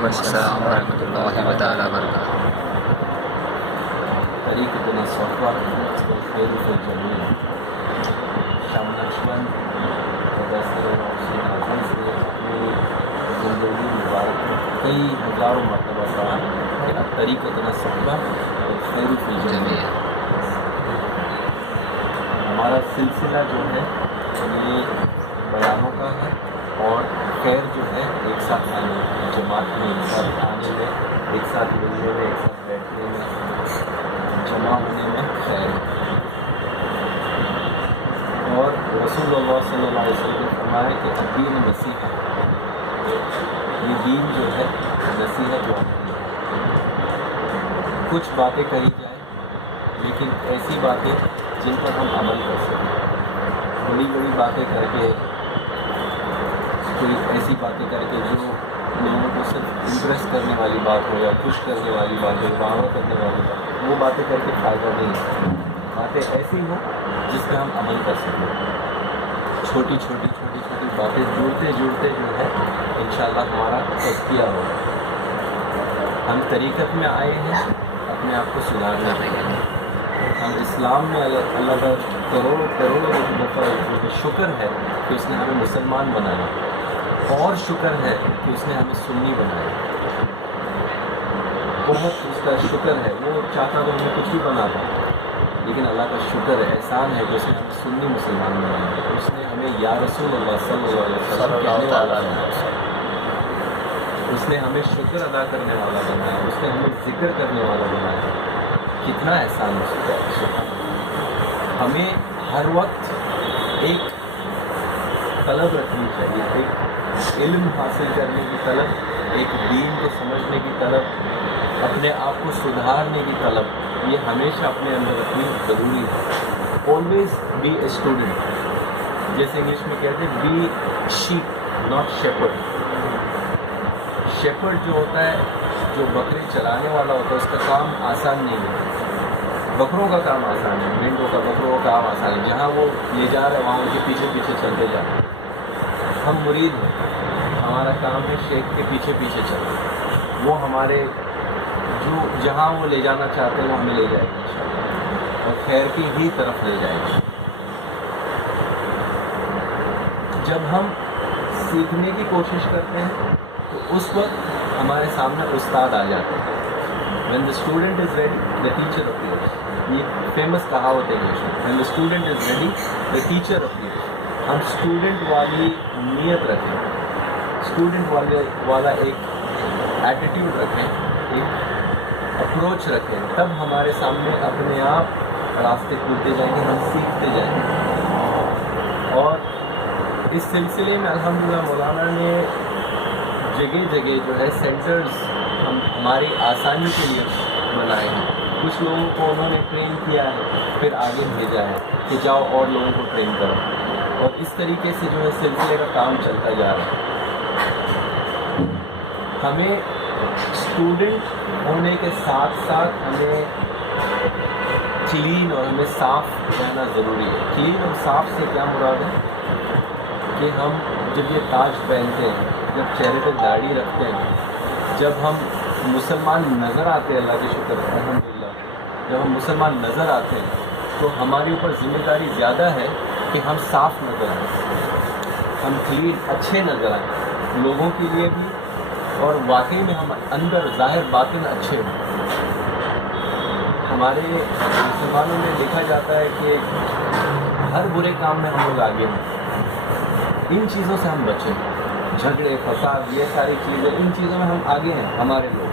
وعلیکم السلام ورحمۃ اللہ تعالیٰ وبرکاتہ. طریقۃ الصحبہ والخیر فی الجمیع. شام نقشبند مدثر نوشین اعظم سے اپنی زندگی مبارک میں کئی ہزاروں مرتبہ کہا کہ طریقۃ الصحبہ والخیر فی الجمیع. ہمارا سلسلہ جو ہے یہ بیانوں کا ہے اور خیر جو ہے ایک ساتھ آنے میں، جماعت میں ایک ساتھ آنے میں، ایک ساتھ ملنے میں، ایک ساتھ بیٹھنے میں، جمع ہونے میں خیر ہے. اور رسول اللہ صلی اللہ علیہ وسلم نے فرمایا کہ الدین نصیحت، یہ دین جو ہے نصیحت والا ہے. کچھ باتیں کہی جائیں لیکن ایسی باتیں جن پر ہم عمل کر سکیں. بڑی بڑی باتیں کر کے، کوئی ایسی باتیں کر کے جو لوگوں کو صرف امپریس کرنے والی بات ہو یا خوش کرنے والی بات ہو، واہ کرنے والی بات ہو، وہ باتیں کر کے فائدہ نہیں ہے. باتیں ایسی ہوں جس پہ ہم عمل کر سکیں. چھوٹی چھوٹی باتیں جڑتے جو ہے انشاءاللہ ہمارا تزکیہ ہوگا. ہم طریقت میں آئے ہیں اپنے آپ کو سدھارنے کے لیے. ہم اسلام میں اللہ کا کروڑوں دفعہ شکر ہے کہ اس نے ہمیں مسلمان بنایا، اور شکر ہے کہ اس نے ہمیں سنی بنایا. بہت اس کا شکر ہے. وہ چاہتا تو ہمیں کچھ بھی بناتا، لیکن اللہ کا شکر ہے، احسان ہے کہ اس نے ہمیں سنی مسلمان بنایا. اس نے ہمیں یا رسول اللہ صلی اللہ علیہ وسلم کہنے والا بنایا. اس نے ہمیں شکر ادا کرنے والا بنایا. اس نے ہمیں ذکر کرنے والا بنایا. کتنا احسان ہو سکتا ہے. ہمیں ہر وقت ایک طلب رکھنی چاہیے، ایک علم حاصل کرنے کی طلب، ایک دین کو سمجھنے کی طلب، اپنے آپ کو سدھارنے کی طلب. یہ ہمیشہ اپنے اندر رکھنی ضروری ہے. Always be a student. جیسے انگلش میں کہتے ہیں be shape not shepherd. Shepherd جو ہوتا ہے، جو بکری چلانے والا ہوتا ہے، اس کا کام آسان نہیں ہے. بکروں کا کام آسان ہے، مینڈوں کا، بکروں کا کام آسان ہے. جہاں وہ لے جا رہے وہاں ان کے پیچھے چلتے جاتے. ہم مرید ہیں، ہمارا کام ہے شیخ کے پیچھے چلنا. وہ ہمارے جہاں وہ لے جانا چاہتے ہیں وہ ہمیں لے جائے گا انشاءاللہ، اور خیر کی ہی طرف لے جائے گا. جب ہم سیکھنے کی کوشش کرتے ہیں تو اس وقت ہمارے سامنے استاد آ جاتے ہیں. When the student is ready, the teacher appears. یہ فیمس کہاوت ہے انگلش میں. When the student is ready, the teacher appears. ہم اسٹوڈنٹ والی نیت رکھیں، اسٹوڈنٹ والا ایک ایٹیٹیوڈ رکھیں، ایک اپروچ رکھیں، تب ہمارے سامنے اپنے آپ راستے کھلتے جائیں گے، ہم سیکھتے جائیں گے. اور اس سلسلے میں الحمدللہ مولانا نے جگہ جو ہے سینٹرز ہماری آسانی کے لیے بنائے ہیں. کچھ لوگوں کو انہوں نے ٹرین کیا ہے، پھر آگے بھیجا ہے کہ جاؤ اور لوگوں کو ٹرین کرو. اور اس طریقے سے جو ہے سلسلے کا کام چلتا جا رہا ہے. ہمیں اسٹوڈنٹ ہونے کے ساتھ ہمیں کلین اور ہمیں صاف رہنا ضروری ہے. کلین اور صاف سے کیا مراد ہے کہ ہم جب یہ تاج پہنتے ہیں، جب چہرے پہ داڑھی رکھتے ہیں، جب ہم مسلمان نظر آتے ہیں، اللہ کے شکر الحمدللہ، جب ہم مسلمان نظر آتے ہیں تو ہماری اوپر ذمہ داری زیادہ ہے کہ ہم صاف نظر آئیں، ہم کلین اچھے نظر آئیں لوگوں کے لیے بھی، اور واقعی میں ہم اندر ظاہر باطن اچھے ہوں. ہمارے مسلمانوں میں دیکھا جاتا ہے کہ ہر برے کام میں ہم لوگ آگے ہیں. ان چیزوں سے ہم بچیں، جھگڑے، فساد، یہ ساری چیزیں، ان چیزوں میں ہم آگے ہیں ہمارے لوگ.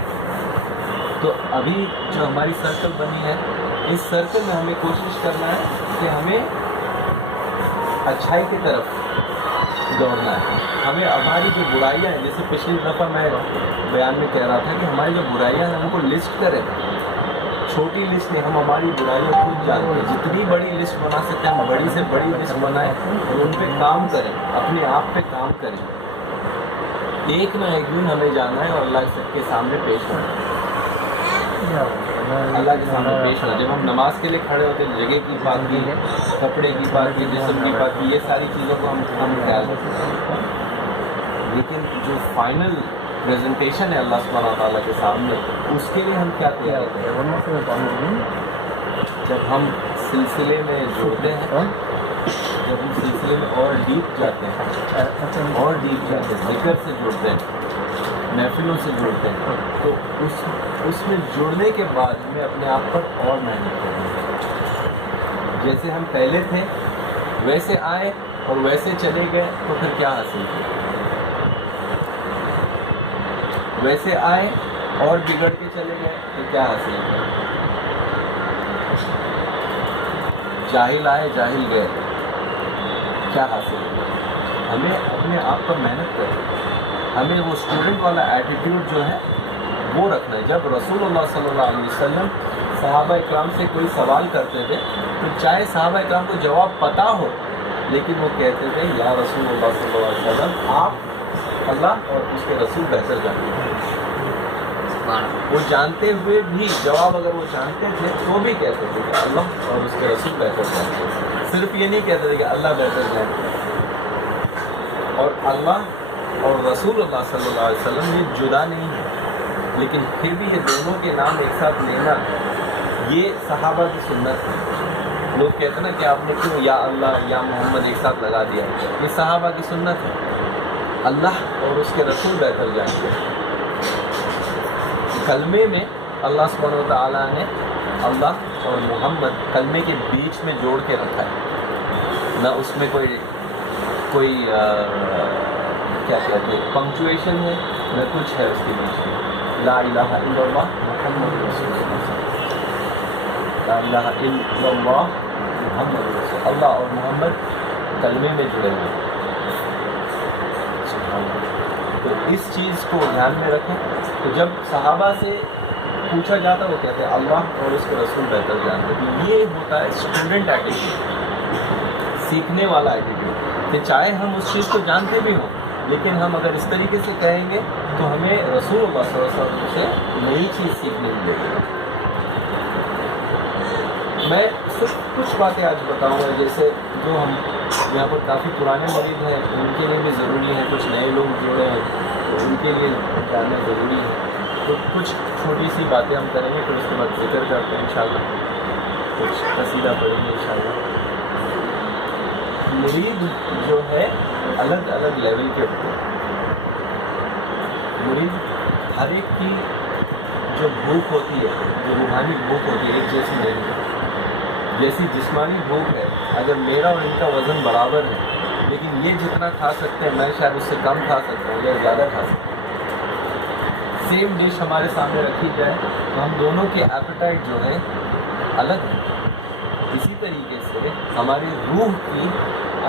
تو ابھی جو ہماری سرکل بنی ہے، اس سرکل میں ہمیں کوشش کرنا ہے کہ ہمیں اچھائی کی طرف دوڑنا ہے. ہمیں ہماری جو برائیاں ہیں، جیسے پچھلی دفعہ میں بیان میں کہہ رہا تھا کہ ہماری جو برائیاں ہیں ان کو لسٹ کریں. چھوٹی لسٹ نہیں، ہم ہماری برائیوں خود جانتے ہیں. جتنی بڑی لسٹ بنا سکتے ہیں ہم بڑی سے بڑی لسٹ بنائیں اور ان پہ کام کریں، اپنے آپ پہ کام کریں. ایک نہ ایک دن ہمیں جانا ہے اور اللہ کے سامنے پیش ہونا ہے. اللہ کے سامنے پیش ہونا. جب ہم نماز کے لیے کھڑے ہوتے ہیں، جگہ کی پاکی، کپڑے کی پاکی، جسم کی پاکی، یہ ساری چیزوں کو ہم خیال رکھتے ہیں. لیکن جو فائنل प्रेजेंटेशन है अल्लाह सुब्हानहू व तआला के सामने, उसके लिए हम क्या तैयार होते हैं? जब हम सिलसिले में जुड़ते हैं, जब हम सिलसिले में और डीप जाते हैं, और डीप जाते हैं, जिक्र से जुड़ते हैं, महफिलों से जुड़ते हैं, तो उसमें जुड़ने के बाद हमें अपने आप पर और मेहनत करनी है। जैसे हम पहले थे वैसे आए और वैसे चले गए तो फिर क्या हासिल किया? वैसे आए और बिगड़ के चले गए तो क्या हासिल किया? जाहिल आए जाहिल गए, क्या हासिल किया? हमें अपने आप पर मेहनत करनी है, हमें वो स्टूडेंट वाला एटीट्यूड जो है वो रखना है। जब रसूलुल्लाह सल्लल्लाहु अलैहि वसल्लम सहाबा इकराम से कोई सवाल करते थे तो चाहे सहाबा इकराम को जवाब पता हो, लेकिन वो कहते थे या रसूलुल्लाह सल्लल्लाहु अलैहि वसल्लम आप अल्लाह और उसके रसूल बेहतर जानते हैं। वो जानते हुए भी जवाब अगर वो जानते थे तो भी कहते थे कि अल्लाह और उसके रसूल बेहतर जानते हैं। सिर्फ ये नहीं कहते थे कि अल्लाह बेहतर जानते हैं। और अल्लाह और रसूलुल्लाह सल्लल्लाहु अलैहि वसल्लम ये जुदा नहीं है, लेकिन फिर भी ये दोनों के नाम एक साथ लेना ये सहाबा की सुन्नत है। लोग कहते हैं ना कि आपने क्यों या अल्लाह या मोहम्मद एक साथ लगा दिया, ये सहाबा की सुन्नत है। अल्लाह और उसके रसूल बेहतर जानते हैं। कलमे में अल्लाह सुब्हानहू व तआला ने अल्लाह और मोहम्मद कलमे के बीच में जोड़ के रखा है, ना उसमें कोई क्या कहते हैं पंक्चुएशन है, न कुछ है उसके बीच में। ला इलाहा इल्लल्लाह मुहम्मद रसूलुल्लाह, ला इलाहा इल्लल्लाह मुहम्मद रसूल, अल्लाह और मोहम्मद कलमे में जुड़े हुए हैं। तो इस चीज़ को ध्यान में रखें। तो जब सहाबा से पूछा जाता वो कहते हैं अल्लाह और उसके रसूल बेहतर जानते हैं। तो ये होता है स्टूडेंट एटीट्यूड, सीखने वाला एटीट्यूड, कि चाहे हम उस चीज़ को जानते भी हों, लेकिन हम अगर इस तरीके से कहेंगे तो हमें रसूलुल्लाह सल्लल्लाहु अलैहि वसल्लम से नई चीज़ सीखने मिलेगी। मैं सिर्फ कुछ बातें आज बताऊंगा, जैसे जो हम यहाँ पर काफ़ी पुराने मरीज हैं उनके लिए भी ज़रूरी है, कुछ नए लोग जुड़े हैं तो उनके लिए जानना ज़रूरी है। तो कुछ छोटी सी बातें हम करेंगे, फिर उसके बाद जिक्र करते हैं इंशाल्लाह, कुछ कसीदा पढ़ेंगे इंशाल्लाह। मुरीद जो है अलग अलग लेवल के होते हैं। मुरीद हर एक की जो भूख होती है, जो रूहानी भूख होती है, एक जैसी नहीं है। जैसी जिस्मानी भूख है, अगर मेरा और इनका वज़न बराबर है, लेकिन ये जितना खा सकते हैं मैं शायद उससे कम खा सकता हूँ या ज़्यादा खा सकता हूँ। सेम डिश हमारे सामने रखी जाए तो हम दोनों के एपेटाइट जो है अलग है। इसी तरीके से हमारी रूह की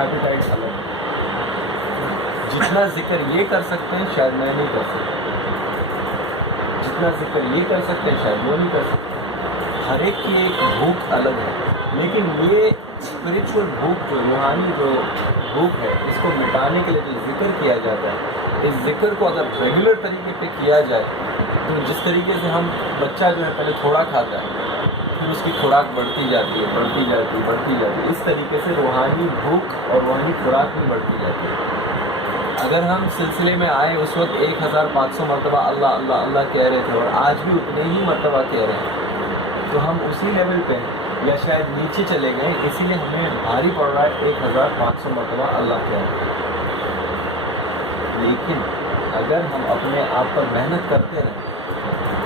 एपेटाइट अलग है। जितना जिक्र ये कर सकते हैं शायद मैं नहीं कर सकता, जितना जिक्र ये कर सकते हैं शायद वो नहीं कर सकते। हर एक की एक भूख अलग है, लेकिन ये स्पिरिचुअल भूख जो रूहानी जो भूख है, इसको मिटाने के लिए जो जिक्र किया जाता है, इस जिक्र को अगर रेगुलर तरीके पे किया जाए तो जिस तरीके से हम बच्चा जो है पहले थोड़ा खाता है, फिर उसकी खुराक बढ़ती जाती है, बढ़ती जाती है, बढ़ती जाती है, इस तरीके से रूहानी भूख और रूहानी खुराक भी बढ़ती जाती है। अगर हम सिलसिले में आए उस वक्त 1500 मरतबा अल्लाह अल्लाह अल्लाह कह रहे थे और आज भी उतने ही मरतबा कह रहे हैं, तो हम उसी लेवल पे या शायद नीचे चले गए, इसीलिए हमें भारी पड़ रहा है 1500 मरतबा अल्लाह कह रहे हैं। लेकिन अगर हम अपने आप पर मेहनत करते रहें,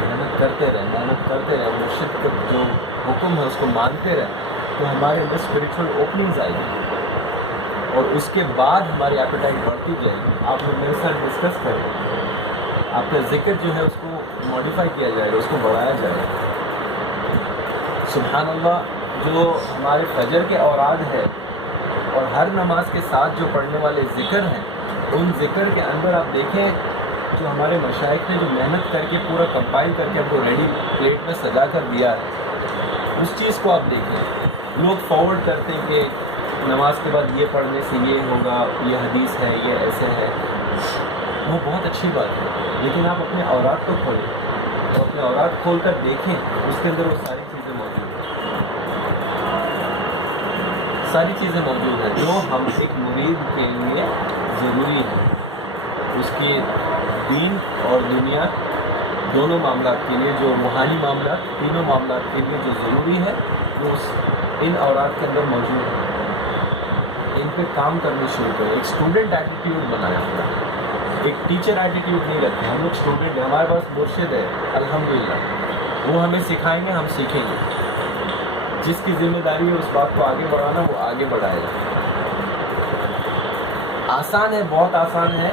मेहनत करते रहें, मेहनत करते रहें, मुर्शिद का जो हुक्म है उसको मानते रहें, तो हमारे अंदर स्पिरिचुअल ओपनिंग्स आएगी और उसके बाद हमारी एपेटाइट बढ़ती जाएगी। आप लोग मेरे साथ डिस्कस करें, आपका जिक्र जो है उसको मॉडिफाई किया जाएगा, उसको बढ़ाया जाएगा। सुभान अल्लाह, जो हमारे फजर के औराद है और हर नमाज के साथ जो पढ़ने वाले ज़िक्र हैं, उन ज़िक्र के अंदर आप देखें जो हमारे मशाइख ने जो मेहनत करके पूरा कंपाइल करके हमको रेडी प्लेट में सजा कर दिया है, उस चीज़ को आप देखें। लोग फॉरवर्ड करते हैं कि नमाज के बाद ये पढ़ने से ये होगा, ये हदीस है, ये ऐसे है, वो बहुत अच्छी बात है, लेकिन आप अपने औरात को खोलें, तो अपने औरात खोल कर देखें, उसके अंदर वो सारी चीज़ें मौजूद हैं, सारी चीज़ें मौजूद हैं जो हम एक मुरीद के लिए ज़रूरी है। उसकी دین اور دنیا دونوں معاملات کے لیے، جو روحانی معاملات، تینوں معاملات کے لیے جو ضروری ہے وہ ان اوراد کے اندر موجود ہے. ان پہ کام کرنے شروع کریں. ایک اسٹوڈنٹ ایٹیٹیوڈ بنایا ہوتا ہے، ایک ٹیچر ایٹیٹیوڈ نہیں رکھتے. ہم لوگ اسٹوڈنٹ ہیں، ہمارے پاس مرشد ہے الحمدللہ، وہ ہمیں سکھائیں گے، ہم سیکھیں گے. جس کی ذمہ داری ہے اس بات کو آگے بڑھانا، وہ آگے بڑھائے گا. آسان ہے، بہت آسان ہے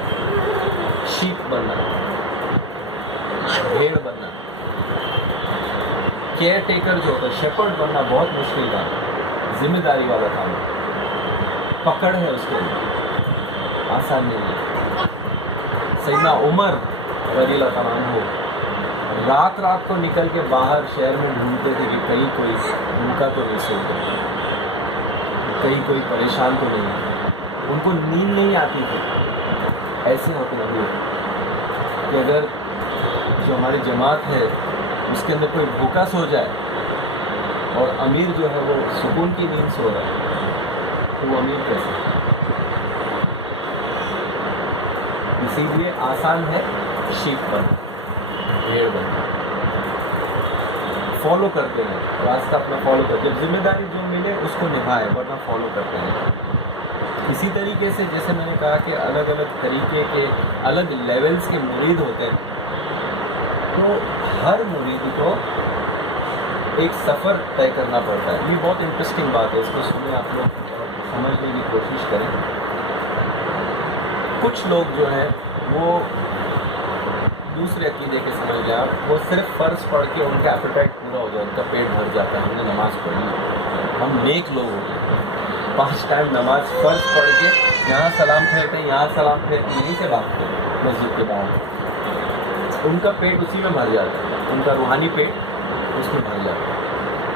شیپ بننا، بھیڑ بننا. کیئر ٹیکر جو ہوتا ہے، شیپرڈ بننا بہت مشکل کام ہے، ذمہ داری والا کام ہے، پکڑ ہے اس کے لیے، آسان نہیں ہے. سیدنا عمر رضی اللہ تعالیٰ عنہ رات رات کو نکل کے باہر شہر میں ڈھونڈتے تھے کہ کہیں کوئی بھوکا تو نہیں سو گیا، کہیں کوئی پریشان تو نہیں ہے. ان کو نیند نہیں آتی تھی. ایسے ہوتے ہوئے کہ اگر جو ہماری جماعت ہے اس کے اندر کوئی بھوکا سو جائے اور امیر جو ہے وہ سکون کی نیند سو رہا ہے تو وہ امیر کیسے؟ اسی لیے آسان ہے شیپ بننا، بھیڑ بننا. فالو کرتے ہیں، راستہ اپنا فالو کرتے ہیں. جب ذمہ داری جو ملے اس کو نبھائے، ورنہ فالو کرتے ہیں. اسی طریقے سے جیسے میں نے کہا کہ الگ الگ طریقے کے الگ لیولز کے مرید ہوتے ہیں، تو ہر مرید کو ایک سفر طے کرنا پڑتا ہے. یہ بہت انٹرسٹنگ بات ہے، اس کو سنیں آپ لوگ، سمجھنے کی کوشش کریں. کچھ لوگ جو ہیں وہ دوسرے عقیدے کے سمجھ لیں آپ، وہ صرف فرض پڑھ کے ان کا ایپیٹائٹ پورا ہو جائے، ان کا پیٹ بھر جاتا ہے، ہم نے نماز پڑھی، ہم نیک لوگ ہو گئے. 5 ٹائم نماز فرض پڑھ کے یہاں سلام پھیرتے ہیں، یہاں سلام پھیرتے ہیں، یہیں سے بھاگتے ہیں مسجد کے باہر. ان کا پیٹ اسی میں بھر جاتا ہے، ان کا روحانی پیٹ اس میں بھر جاتا ہے.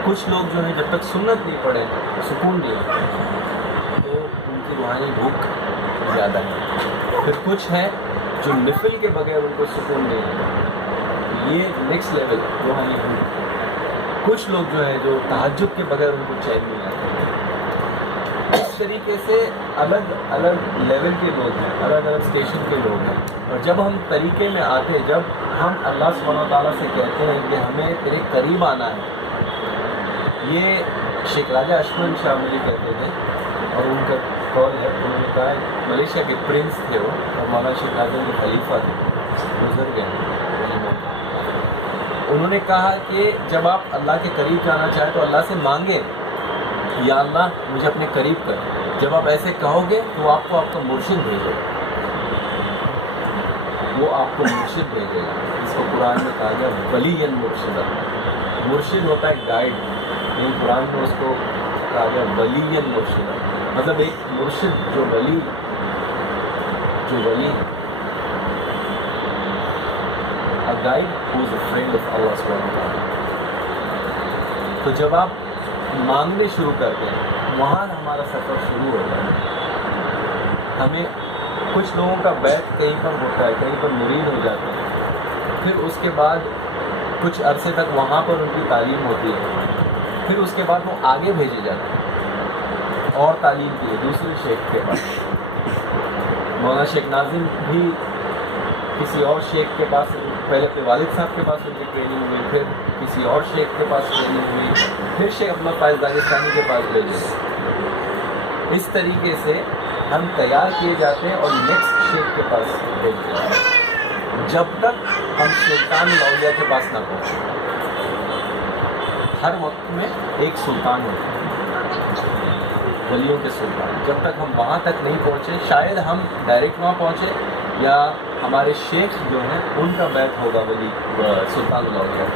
کچھ لوگ جو ہیں جب تک سنت نہیں پڑھے سکون نہیں ہوتا، تو ان کی روحانی بھوک زیادہ ہے. پھر کچھ ہیں جو نفل کے بغیر ان کو سکون نہیں ہوتا، یہ نیکسٹ لیول روحانی بھوک. کچھ لوگ جو ہیں جو تہجد کے بغیر ان کو چین نہیں آتا. اس طریقے سے الگ الگ لیول کے لوگ ہیں، الگ الگ اسٹیشن کے لوگ ہیں. اور جب ہم طریقے میں آتے، جب ہم اللہ سبحانہ و تعالیٰ سے کہتے ہیں کہ ہمیں تیرے قریب آنا ہے، یہ شیخ راجہ اشمن شاہ ملی کہتے تھے، اور ان کا قول ہے، انہوں نے کہا ملیشیا کے پرنس تھے وہ، اور مولانا شیخ راجہ کے خلیفہ تھے، گزر گئے ہیں. انہوں نے کہا کہ جب آپ اللہ کے قریب جانا چاہیں تو اللہ سے مانگیں، یا اللہ مجھے اپنے قریب کر. جب آپ ایسے کہو گے تو آپ کو آپ کا مرشد بھیجے گا، وہ آپ کو مرشد بھیجے گا. اس کو قرآن میں کہا گیا ولی مرشد. مرشد ہوتا ہے گائیڈ، لیکن قرآن میں اس کو کہا گیا ولی مرشد، مطلب ایک مرشد جو ولی a guide who is a friend of Allah subhanahu wa ta'ala. تو جب آپ مانگنے شروع کرتے ہیں، وہاں ہمارا سفر شروع ہوتا ہے. ہمیں کچھ لوگوں کا بیعت کہیں پر ہوتا ہے، کہیں پر مرید ہو جاتے ہیں، پھر اس کے بعد کچھ عرصے تک وہاں پر ان کی تعلیم ہوتی ہے، پھر اس کے بعد وہ آگے بھیجے جاتے ہیں اور تعلیم کے لیے دوسرے شیخ کے پاس. مولانا شیخ ناظم بھی کسی اور شیخ کے پاس، پہلے اپنے والد صاحب کے پاس ان کی ٹریننگ ہوئی، پھر کسی اور شیخ کے پاس ٹریننگ ہوئی، پھر شیخ احمد فائز داغستانی کے پاس بھیجے. اس طریقے سے ہم تیار کیے جاتے ہیں اور نیکسٹ شیخ کے پاس بھیجے جاتے ہیں، جب تک ہم سلطان الاولیاء کے پاس نہ پہنچیں. ہر وقت میں ایک سلطان ہوتا ہے، ولیوں کے سلطان. جب تک ہم وہاں تک نہیں پہنچے، شاید ہم ڈائریکٹ وہاں پہنچے، یا ہمارے شیخ جو ہیں ان کا بیعت ہوگا ولی سلطان الاولیاء.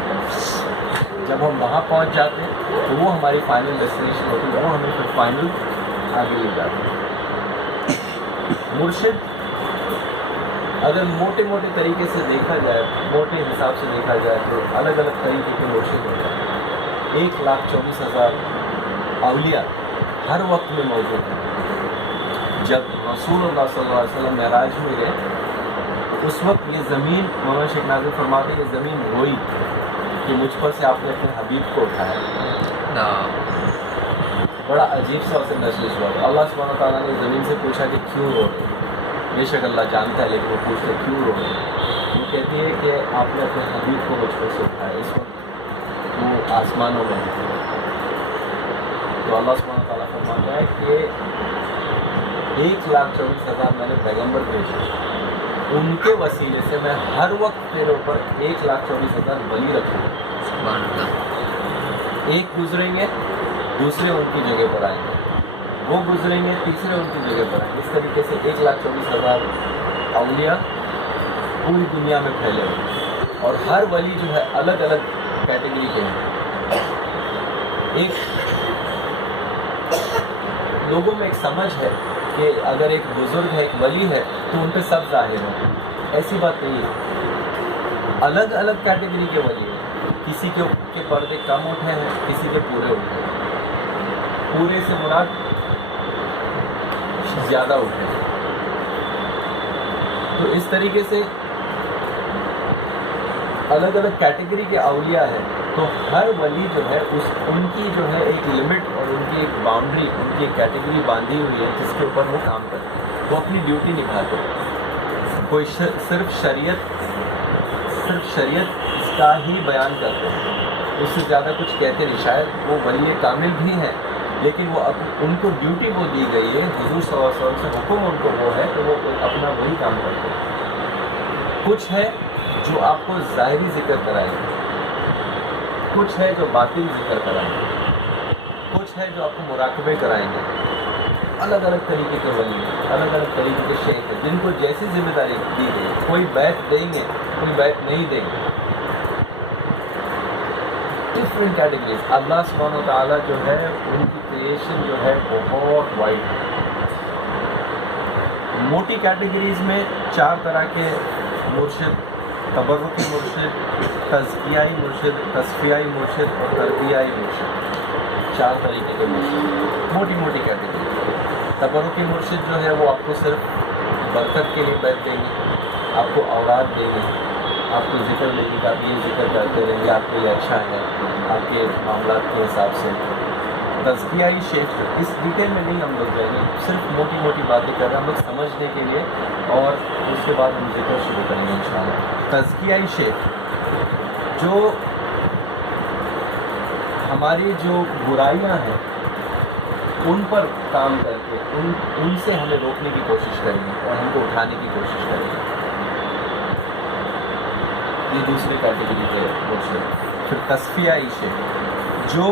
جب ہم وہاں پہنچ جاتے ہیں تو وہ ہماری فائنل ڈیسٹینیشن ہوتی ہے، وہ ہمیں پھر فائنل آگے لے جاتے ہیں. مرشد اگر موٹے طریقے سے دیکھا جائے، موٹے حساب سے دیکھا جائے تو الگ الگ طریقے کے مرشد ہوتے ہیں. 1,24,000 اولیاء ہر وقت میں موجود ہیں. جب رسول اللہ صلی اللہ علیہ وسلم معراج میں گئے تو اس وقت یہ زمین، مولانا شیخ ناظم فرماتے ہیں، یہ زمین روئی کہ مجھ پر سے آپ نے اپنے حبیب کو اٹھایا. بڑا عجیب سا اسے محسوس ہوا. اللہ سبحانہ تعالیٰ نے زمین سے پوچھا کہ کیوں رو رہے؟ بے شک اللہ جانتا ہے، لیکن وہ پوچھتے کیوں رو رہے؟ कहती है कि आपने अपने हबीब को मुझ पर से उठाया, इस वक्त वो आसमानों में है। तो अल्लाह सुब्हानहू व तआला फरमाता है कि 1,24,000 मैंने पैगंबर भेजे, उनके वसीले से मैं हर वक्त तेरे ऊपर 1,24,000 वली रखूँगा। सुभान अल्लाह। एक गुजरेंगे, दूसरे उनकी जगह पर आएंगे, वो गुजरेंगे, तीसरे उनकी जगह पर आएंगे। इस तरीके से 1,24,000 औलिया पूरी दुनिया में फैले हुए, और हर वली जो है अलग अलग कैटेगरी के हैं। एक लोगों में एक समझ है कि अगर एक बुजुर्ग है, एक वली है, तो उन पे सब जाहिर हो। ऐसी बात नहीं है, अलग अलग कैटेगरी के वली हैं। किसी के पर्दे कम उठे हैं, किसी के पूरे उठे हैं। पूरे से मुराद ज़्यादा उठे हैं। तो इस तरीके से अलग अलग कैटेगरी के औलिया है। तो हर वली जो है उनकी जो है एक लिमिट और उनकी एक बाउंड्री, उनकी एक कैटेगरी बांधी हुई है जिसके ऊपर वो काम करते हैं, वो अपनी ड्यूटी निभाते हैं। कोई सिर्फ शरीयत इसका ही बयान करते हैं, उससे ज़्यादा कुछ कहते नहीं। शायद वो वली कामिल भी हैं, लेकिन वो उनको ड्यूटी वो दी गई है, हुजूर सल्लल्लाहु अलैहि वसल्लम से हुक्म उनको वो है, तो वो अपना वही काम करते हैं। कुछ है जो आपको ज़ाहिरी जिक्र कराएंगे, कुछ है जो बातिन जिक्र कराएंगे, कुछ है जो आपको मुराकबे कराएंगे। अलग अलग तरीके के वली हैं, अलग अलग तरीके के शेख हैं, जिनको जैसी जिम्मेदारी दी गई। कोई बैत देंगे, कोई बैत नहीं देंगे। Different categories. अल्लाह सुब्हानहू व तआला जो है उनकी क्रिएशन जो है बहुत वाइड है। मोटी कैटेगरीज में 4 तरह के मुर्शिद, तबर्रुकी मुर्शिद, तज़कियाई मुर्शिद, तस्फियाई मुर्शिद और तरबियाई मुर्शिद। 4 तरीके के मुर्शिद, मोटी मोटी कैटेगरी। तबर्रुकी मुर्शिद जो है वो आपको सिर्फ बरकत के लिए बैठ देंगे, आपको औलाद देंगे, आपको जिक्र देंगे कि आप ये जिक्र करते रहेंगे, आपके लिए अच्छा है, आपके मामला के हिसाब से। तज़कियाई शेख, इस डिटेल में नहीं हम लोग जाएंगे, सिर्फ मोटी मोटी बातें कर रहे हैं हम लोग समझने के लिए, और उसके बाद हम जिक्र शुरू करेंगे इंशाअल्लाह। तज़कियाई शेख जो हमारी जो बुराइयां हैं उन पर काम करके उनसे हमें रोकने की कोशिश करेंगे और हमको उठाने की कोशिश करेंगे। ये दूसरी कैटेगरी के मुर्शिद। फिर तस्फियाई शेख जो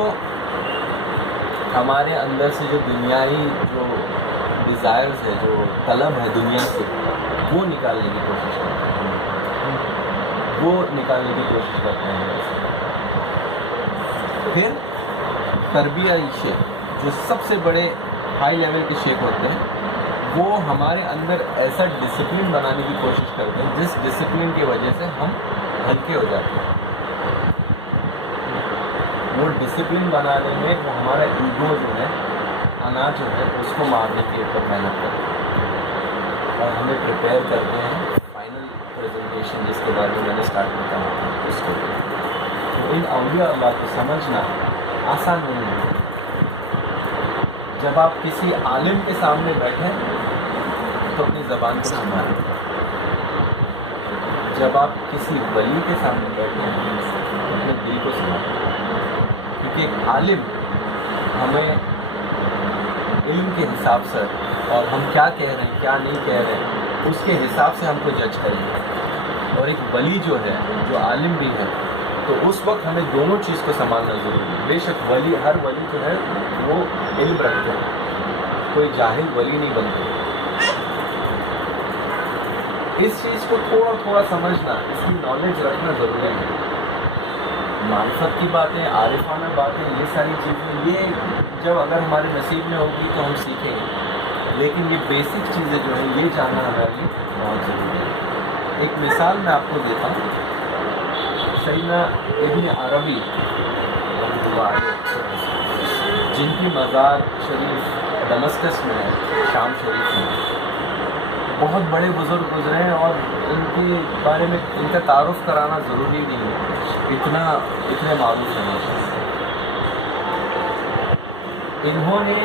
हमारे अंदर से जो दुनियाई जो डिज़ायर्स है, जो तलब है दुनिया से, वो निकालने की कोशिश करते हैं, वो निकालने की कोशिश करते हैं। फिर तरबियाई शेख जो सबसे बड़े हाई लेवल के शेख होते हैं, वो हमारे अंदर ऐसा डिसिप्लिन बनाने की कोशिश करते हैं जिस डिसिप्लिन की वजह से हम हल्के हो जाते हैं। वो डिसिप्लिन बनाने में वो हमारा ईगो जो है, अना जो है, उसको मारने के ऊपर मेहनत करते हैं और हमें प्रिपेयर करते हैं फाइनल प्रेजेंटेशन, जिसके बारे में मैंने स्टार्ट में कहा था उसको। तो इन औलिया अल्लाह को समझना आसान नहीं है। जब आप किसी आलिम के सामने बैठे तो अपनी ज़बान को संभालें, जब आप किसी वली के सामने बैठे हैं तो अपने दिल को संभालें, क्योंकि एक आलिम हमें इल्म के हिसाब से और हम क्या कह रहे हैं क्या नहीं कह रहे हैं उसके हिसाब से हमको जज करेंगे। और एक वली जो है, जो आलिम भी है, तो उस वक्त हमें दोनों चीज़ को संभालना ज़रूरी है। बेशक वली, हर वली जो है वो इल्म रखते हैं, कोई जाहिल वली नहीं बनते। इस चीज़ को थोड़ा थोड़ा समझना, इसकी नॉलेज रखना ज़रूरी है। मारिफत की बातें, आरिफाना बातें, ये सारी चीज़ें, ये जब अगर हमारे नसीब में होगी तो हम सीखेंगे, लेकिन ये बेसिक चीज़ें जो है ये जानना हमारे लिए बहुत ज़रूरी है। एक मिसाल मैं आपको देता हूँ। सैयदना इब्न अरबी जिनकी मज़ार शरीफ दमस्कस में है, शाम शरीफ में, बहुत बड़े बुज़ुर्ग गुजरे हैं और इनके बारे में इनका तारुफ कराना ज़रूरी नहीं है, इतने मारूफ हैं माशाअल्लाह। इन्होंने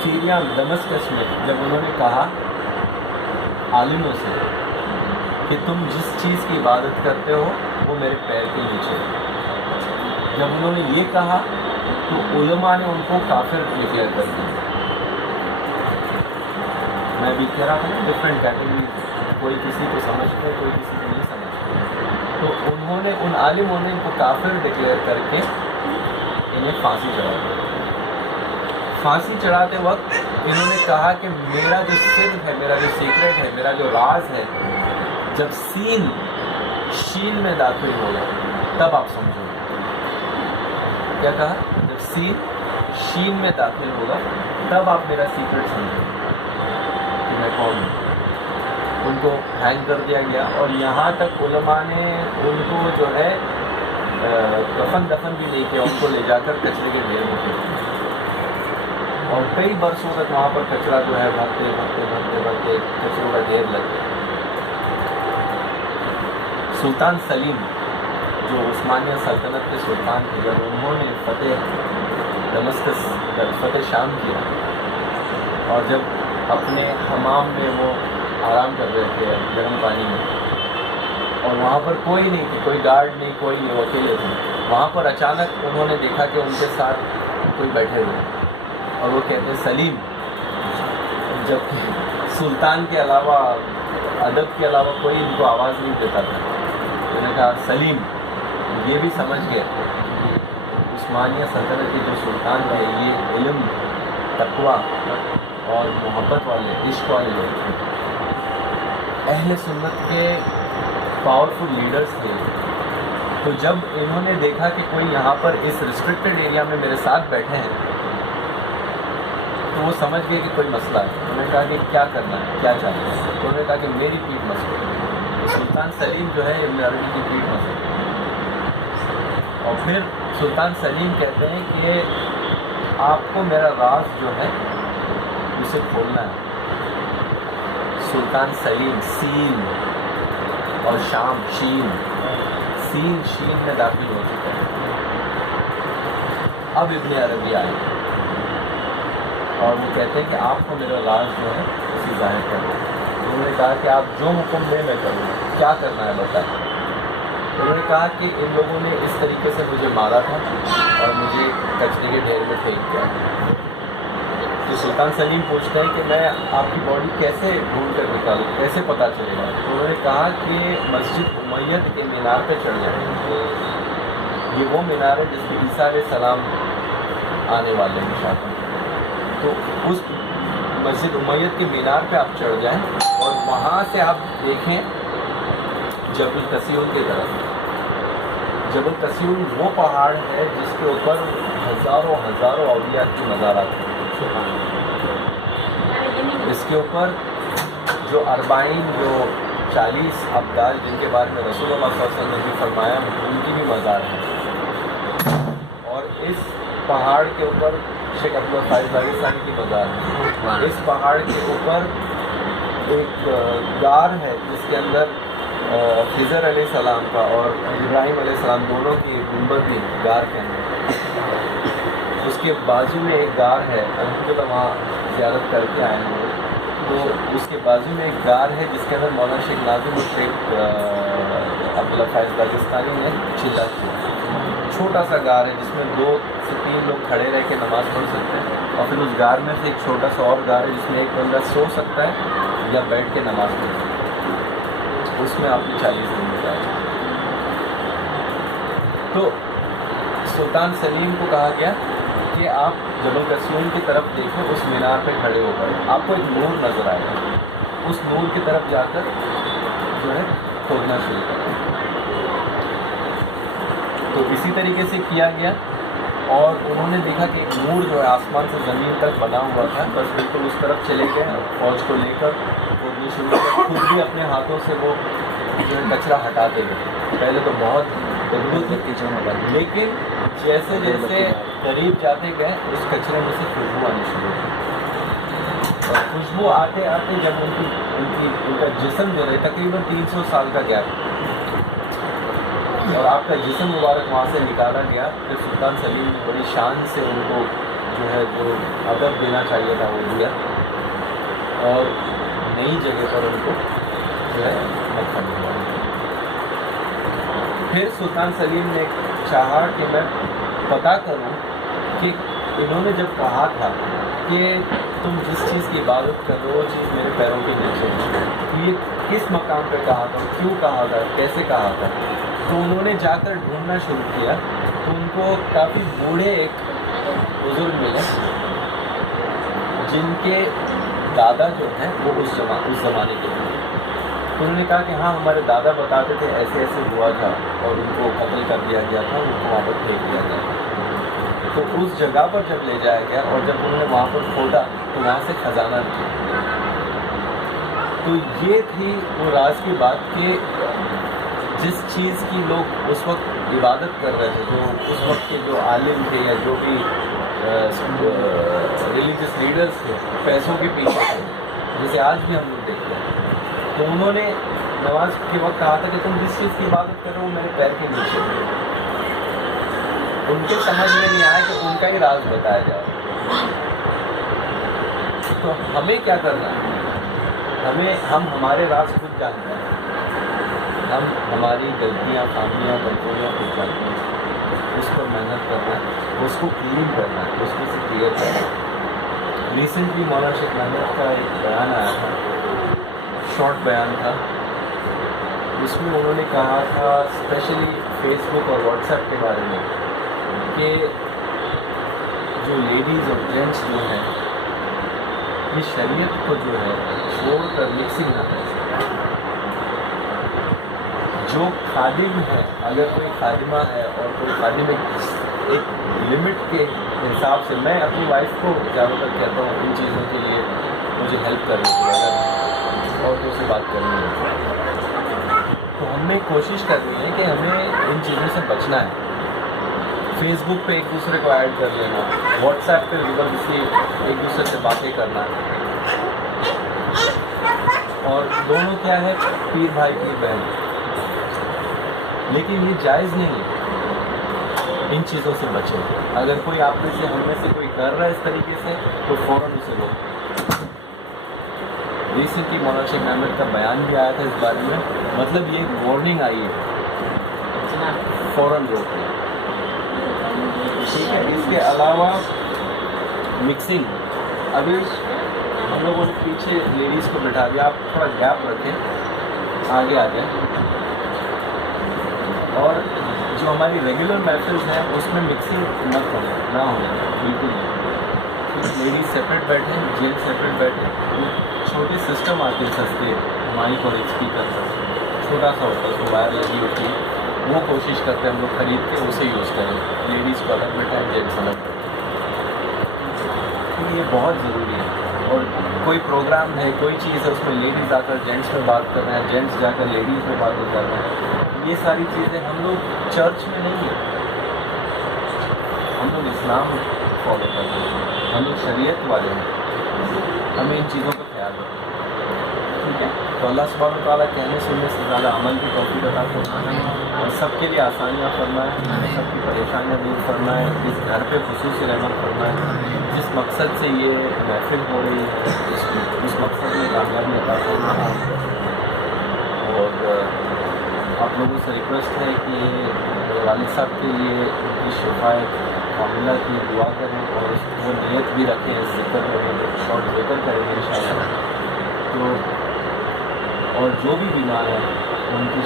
सीरिया दमस्कस में जब उन्होंने कहा عالموں سے کہ تم جس چیز کی عبادت کرتے ہو وہ میرے پیر کے نیچے ہے۔ جب انہوں نے یہ کہا تو علماء نے ان کو کافر ڈکلیئر کر دیا۔ میں بھی کہہ رہا تھا نا ڈفرینٹ کیٹیگریز، کوئی کسی کو سمجھتے کوئی کسی کو نہیں سمجھتے، تو انہوں نے ان عالموں نے ان کو کافر ڈکلیئر کر کے انہیں پھانسی چڑھا دی۔ پھانسی چڑھاتے وقت انہوں نے کہا کہ میرا جو سر ہے، میرا جو سیکرٹ ہے، میرا جو راز ہے، جب شین میں داخل ہوگا تب آپ سمجھو گے۔ کیا کہا؟ جب شین میں داخل ہوگا تب آپ میرا سیکرٹ سمجھو گے کہ میں کون ہوں۔ ان کو ہینگ کر دیا گیا، اور یہاں تک علماء نے ان کو جو ہے کفن دفن بھی نہیں کیا، ان کو لے جا کر کچرے کے ڈھیر میں پھینک دیا، اور کئی برسوں تک وہاں پر کچرا جو ہے بھرتے کچروں کا ڈھیر لگ گیا۔ سلطان سلیم جو عثمانیہ سلطنت کے سلطان تھے، جب انہوں نے فتح شام کیا، اور جب اپنے حمام میں وہ آرام کر رہے تھے گرم پانی میں، اور وہاں پر کوئی نہیں تھی، کوئی گارڈ نہیں، کوئی نہیں، وہ اکیلے تھے، وہاں پر اچانک انہوں نے دیکھا کہ ان کے ساتھ کوئی بیٹھے ہوئے، اور وہ کہتے ہیں سلیم، جب سلطان کے علاوہ، ادب کے علاوہ کوئی ان کو آواز نہیں دیتا تھا۔ انہوں نے کہا سلیم، یہ بھی سمجھ گئے عثمانیہ سلطنت کے جو سلطان ہے یہ علم، تقویٰ اور محبت والے، عشق والے لوگ تھے، اہل سنت کے پاورفل لیڈرز تھے۔ تو جب انہوں نے دیکھا کہ کوئی یہاں پر اس ریسٹرکٹڈ ایریا میں میرے ساتھ بیٹھے ہیں، تو وہ سمجھ گئے کہ کوئی مسئلہ ہے۔ انہوں نے کہا کہ کیا کرنا ہے، کیا چاہیے؟ تو انہوں نے کہا کہ میری پیٹھ مسئلہ، سلطان سلیم جو ہے ابن عربی کی پیٹھ مسئلہ۔ اور پھر سلطان سلیم کہتے ہیں کہ آپ کو میرا راز جو ہے اسے کھولنا ہے۔ سلطان سلیم، سین اور شام، شین میں داخل ہو چکا ہے۔ اب ابن عربی آئے اور وہ کہتے ہیں کہ آپ کو میرا راز جو ہے اسے ظاہر کرنا ہے۔ انہوں نے کہا کہ آپ جو حکم دیں میں کروں گا، کیا کرنا ہے بتائیں۔ انہوں نے کہا کہ ان لوگوں نے اس طریقے سے مجھے مارا تھا اور مجھے کچرے کے ڈھیر میں پھینک دیا۔ تو سلطان سلیم پوچھتے ہیں کہ میں آپ کی باڈی کیسے ڈھونڈ کر نکالوں، کیسے پتہ چلے گا؟ تو انہوں نے کہا کہ مسجد امیہ کے مینار پہ چڑھ جائیں، یہ وہ مینار ہے جس میں عیسیٰ علیہ السلام آنے والے ہیں شاید۔ تو اس مسجد امیہ کے مینار پہ آپ چڑھ جائیں، اور وہاں سے آپ دیکھیں جبل کسیون کی طرف۔ جبل کسیون وہ پہاڑ ہے جس کے اوپر ہزاروں اولیاء کی مزارات ہیں۔ اس کے اوپر جو 40 ابدال جن کے بارے میں رسول اللہ صلی اللہ علیہ وسلم نے فرمایا ان کی بھی مزار ہے۔ اور اس پہاڑ کے اوپر شیخ عبدالفائز باقستانی کی مزار ہے۔ اس پہاڑ کے اوپر ایک غار ہے جس کے اندر خضر علیہ السلام کا اور ابراہیم علیہ السلام دونوں کی گنبد تھی غار کے اندر۔ اس کے بازو میں ایک غار ہے، الحمدللہ وہاں زیارت کر کے آئے ہیں، تو اس کے بازو میں ایک غار ہے جس کے اندر مولانا شیخ ناظم اور شیخ عبدالفائز باقستانی نے چلا کیا۔ چھوٹا سا غار ہے جس میں 2 سے 3 لوگ کھڑے رہ کے نماز پڑھ سکتے ہیں، اور پھر اس غار میں سے ایک چھوٹا سا اور غار ہے جس میں ایک بندہ سو سکتا ہے یا بیٹھ کے نماز پڑھ سکتا ہے۔ اس میں آپ نے 40 دن بتایا۔ تو سلطان سلیم کو کہا گیا کہ آپ جبل کسیون کی طرف دیکھیں، اس مینار پہ کھڑے ہو کر آپ کو ایک نور نظر آئے گا، اس نور کی طرف جا کر جو ہے کھودنا شروع کریں۔ تو اسی طریقے سے کیا گیا، اور انہوں نے دیکھا کہ ایک نور جو ہے آسمان سے زمین تک بنا ہوا تھا، بس بالکل اس طرف چلے گئے، فوج کو لے کر کھودنی شروع کر، خود بھی اپنے ہاتھوں سے وہ جو ہے کچرا ہٹاتے گئے۔ پہلے تو بہت بدبو تھی کچن میں، لیکن جیسے جیسے قریب جاتے گئے اس کچرے میں سے خوشبو آنی شروع ہوئی، اور خوشبو آتے آتے جب ان کا جسم جو ہے تقریباً 300 سال کا گیپ، اور آپ کا جسم مبارک وہاں سے نکالا گیا، پھر سلطان سلیم نے بڑی شان سے ان کو جو ہے جو ادب دینا چاہیے تھا وہ دیا، اور नई जगह पर उनको जो है मक्खन मिलवाएं। फिर सुल्तान सलीम ने चाहा कि मैं पता करूं कि इन्होंने जब कहा था कि तुम जिस चीज़ की इबादत कर रहे हो वो चीज़ मेरे पैरों के नीचे है, तो ये किस मकाम पे कहा था, क्यों कहा था, कैसे कहा था। तो उन्होंने जाकर ढूंढना शुरू किया, तो उनको काफ़ी बूढ़े एक बुजुर्ग मिले जिनके दादा जो हैं वो उस ज़माने के थे। तो उन्होंने कहा कि हाँ हमारे दादा बताते थे ऐसे ऐसे हुआ था और उनको कत्ल कर दिया गया था, उनको वहाँ पर फेंक दिया गया। तो उस जगह पर जब ले जाया गया और जब उन्होंने वहाँ पर खोदा तो वहाँ से खजाना निकला। तो ये थी वो राज की बात कि जिस चीज़ की लोग उस वक्त इबादत कर रहे थे, जो उस वक्त के जो आलिम थे या जो भी रिलीजियस लीडर्स थे, पैसों के पीछे थे, जैसे आज भी हम लोग देखते हैं। तो उन्होंने नमाज के वक्त कहा था कि तुम जिस चीज़ की इबादत कर रहे हो मेरे पैर के नीचे है। उनके समझ में नहीं आया कि उनका ही राज बताया जाए। तो हमें क्या करना है, हम हमारे राज खुद जानते हैं, हम हमारी गलतियाँ, खामियाँ, कमजोरियाँ खुद जानते हैं, उस पर मेहनत करना है, उसको क्लीन करना है, उसको से क्लियर करना है। रिसेंटली मौलाना शेख महमूद का एक बयान आया था, शॉर्ट बयान था, उसमें उन्होंने कहा था स्पेशली फेसबुक और व्हाट्सएप के बारे में कि जो लेडीज़ और जेंट्स जो हैं ये शरीयत को जो है छोड़कर मिक्सिंग ना करें। जो खादिम है, अगर कोई खादिमा है और कोई खादिम एक लिमिट के हिसाब से, मैं अपनी वाइफ को ज़्यादातर कहता हूँ इन चीज़ों के लिए मुझे हेल्प करनी चाहिए अगर औरतों से बात करनी है, तो हमें कोशिश करनी है कि हमें इन चीज़ों से बचना है। फेसबुक पे एक दूसरे को ऐड कर लेना, व्हाट्सएप पे ज़बरदस्ती एक दूसरे से बातें करना, और दोनों क्या है, पीर भाई पीर बहन। लेकिन ये जायज़ नहीं है, इन चीज़ों से बचें। अगर कोई आप में से, हम में से कोई कर रहा है इस तरीके से तो फ़ौरन उसे रोकें। रिसेंटली मौलाना शेख महमूद का बयान भी आया था इस बारे में, मतलब ये एक वार्निंग आई है, फ़ौरन रोकें। ठीक है। इसके अलावा मिक्सिंग, अभी हम लोगों ने पीछे लेडीज़ को बिठा दिया, आप थोड़ा गैप रखें, आगे आ जाए। और जो हमारी रेगुलर महफिल हैं उसमें मिक्सिंग ना होने बिल्कुल नहीं। लेडीज़ सेपरेट बैठे, जेंट्स सेपरेट बैठे। छोटे सिस्टम आते हैं सस्ते, माइक और एक स्पीकर छोटा सा होता है, उसको वायर लगी होती है, वो कोशिश करते हैं हम लोग खरीद के उसे यूज़ करें। लेडीज़ को अलग बैठाएं, जेंट्स अलग बैठाएं, तो ये बहुत ज़रूरी है। और कोई प्रोग्राम है, कोई चीज़ है, उसमें लेडीज़ आकर जेंट्स में बात कर रहे हैं, जेंट्स जाकर लेडीज़ में बातें कर रहे हैं, ये सारी चीज़ें हम लोग चर्च में नहीं है, हम लोग इस्लाम फॉलो कर रहे हैं, हम लोग शरीयत वाले हैं, हमें इन चीज़ों का ख्याल रखें। ठीक है। तो अल्लाह सुब्हानहू व तआला कहने सुनने से ज़्यादा अमल की तौफीक अता फरमाए और सबके लिए आसानियाँ फरमाए, सबकी परेशानियाँ दूर फरमाए, इस घर पे खुसूसी रहमत फरमाए, जिस मकसद से ये महफिल हो रही है उस मकसद में कामयाबी अता फरमाए। और आप लोगों से रिक्वेस्ट है कि मेरे वालिद साहब के लिए उनकी शिफाए कामिला की दुआ करें और वो नियत भी रखें, इस जिक्र में शॉर्ट जिक्र करेंगे इंशाअल्लाह। तो और जो भी बीमार है उनके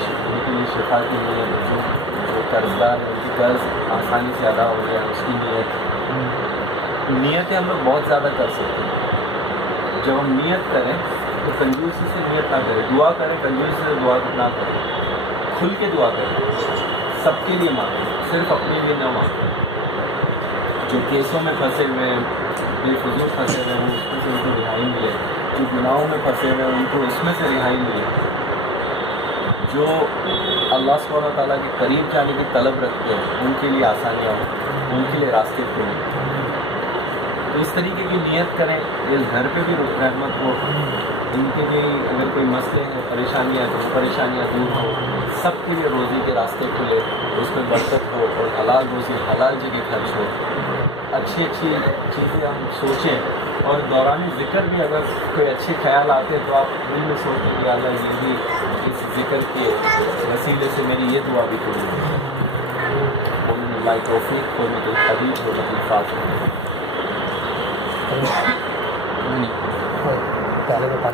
लिए शिफा के लिए, जो कर्जदार है उनकी कर्ज आसानी से अदा हो जाए उसकी नीयतें हम लोग बहुत ज़्यादा कर सकते हैं। जब हम नियत करें तो कंजूसी से नियत ना करें, दुआ करें कंजूसी से दुआ ना करें, खुल के दुआ करें, सबके लिए मांगें, सिर्फ अपने लिए ना मांगें। जो केसों में फंसे हुए हैं, बेफजूल फंसे हुए हैं, उसमें से उनको रिहाई मिले, जो गुनाहों में फंसे हुए हैं उनको उसमें से रिहाई मिले, जो अल्लाह सुब्हानहू व तआला के करीब जाने की तलब रखते हैं उनके लिए आसानियाँ हो, उनके लिए रास्ते खुलें। तो इस तरीके की नियत करें, इस घर पे भी रहमत हो, इनके भी अगर कोई मसले हैं, परेशानियाँ हैं, तो परेशानियाँ दूर हो, सबके लिए रोज़ी के रास्ते खुले, उसमें बरकत हो और हलाल रोज़ी हलाल जगह खर्च हो। अच्छी अच्छी चीज़ें हम सोचें اور دوران ذکر بھی اگر کوئی اچھے خیال آتے ہیں تو آپ دل میں سوچتے کہ اللہ یہ بھی اس ذکر کے وسیلے سے میری یہ دعا بھی کروں گی. اللہ توفیق حرمت الحدیث حرمت الفاتحہ. نہیں. تعلق